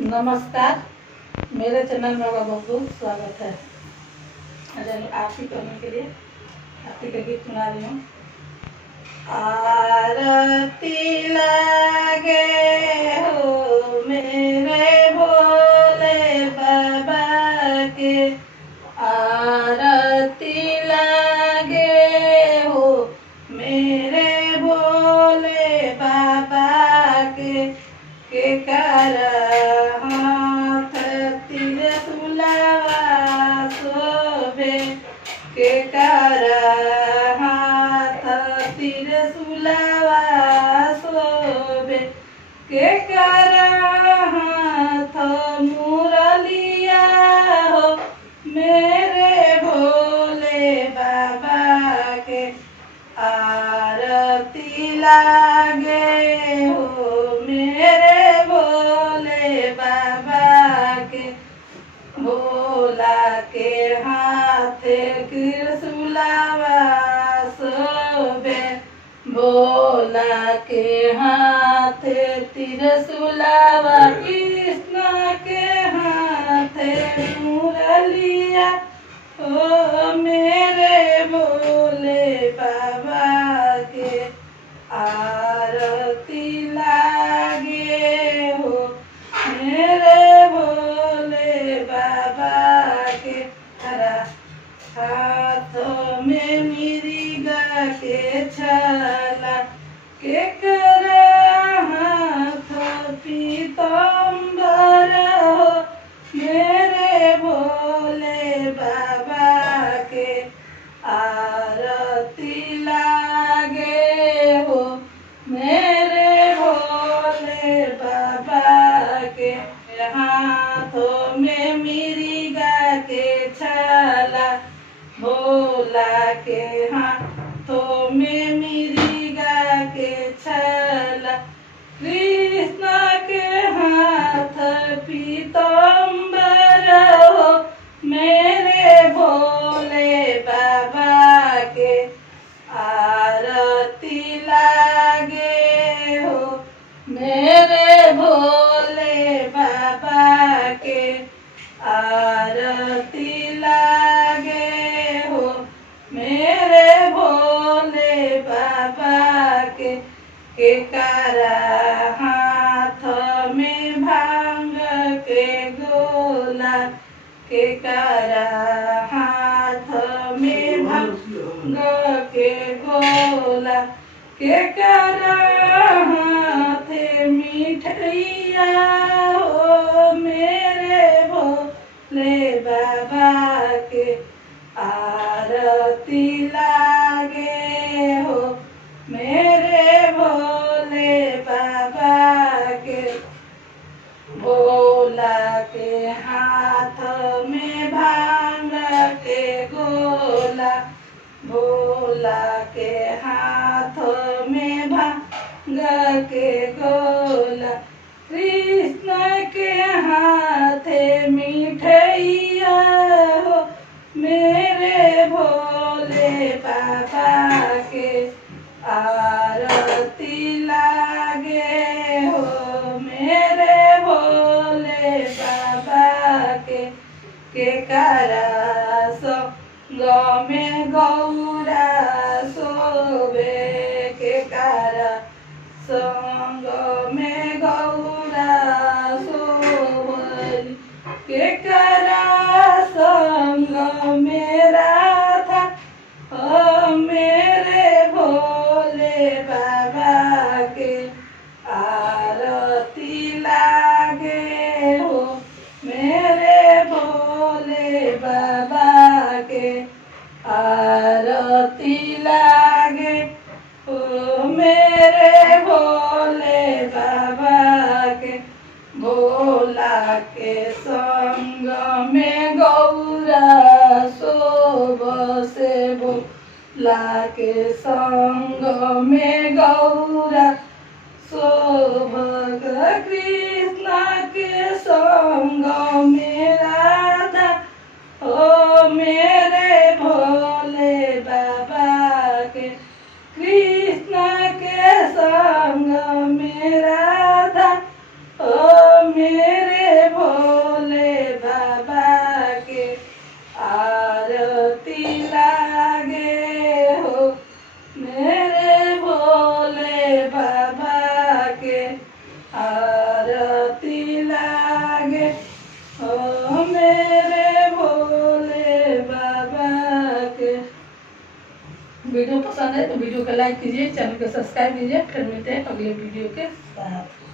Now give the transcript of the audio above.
नमस्कार, मेरे चैनल में आपका बहुत बहुत स्वागत है। आज आरती करने के लिए आरती का गीत सुना रही हूँ। आरती लगे हो मेरे भोले बाबा के, आरती लगे हो मेरे भोले बाबा के कर हाथ त्रिशूलवा शोभे, के कर हाथ त्रिशूलवा शोभे, के कर हाथ मुरलिया हो मेरे भोले बाबा के, आरती लागे हो मेरे भोले बाबा के, भोला के हाथ त्रिशूलवा शोभे, भोला के हाथ त्रिशूलवा, कृष्ण के हाथ मुरलिया ओ मेरे भोले बाबा के, आरती लागे हो मेरे भोले बाबा के, हाथों में मिर्गा के छाला, के कर हाथ पीताम्बर हो मेरे भोले बाबा के, आरती लागे हो मेरे भोले बाबा के, हाथों में मिर्गा के छाला, भोला के हाथों में मिर्गा के छाला, कृष्ण के हाथ पीताम्बर हो मेरे भोले बाबा के, आरती लागे हो मेरे भोले बाबा के, आरती लागे हो मेरे भोले बाबा के कारा हाथ में भांग के गोला, के कारा हाथ में भांग के गोला, के कारा हाथ मिठैया हो मेरे भोले बाबा के, आरती लागे हो मेरे भोले बाबा के, भोला के हाथ में भांग के गोला, भोला के हाथ में भांग के गोला, कृष्ण के हाथ मिठैया हो मेरे भोले बाबा के, आरती लागे हो मेरे भोले बाबा के करा संग में गौरा शोभे, के करा संग में गौरा शोभली, के करा संग में राधा ओ मेरे भोले बाबा के, आरती लागे हो मेरे भोले बाबा के, आरती लागे हो मेरे भोले बाबा के, भोला के संग में गौरा शोभ से, भोला के संग में गौरा शोभ, कृष्ण के संग में राधा ओ मेरे भोले बाबा के, कृष्ण के संग में राधा ओ मेरे वीडियो पसंद है तो वीडियो को लाइक कीजिए, चैनल को सब्सक्राइब कीजिए। फिर मिलते हैं अगले वीडियो के साथ।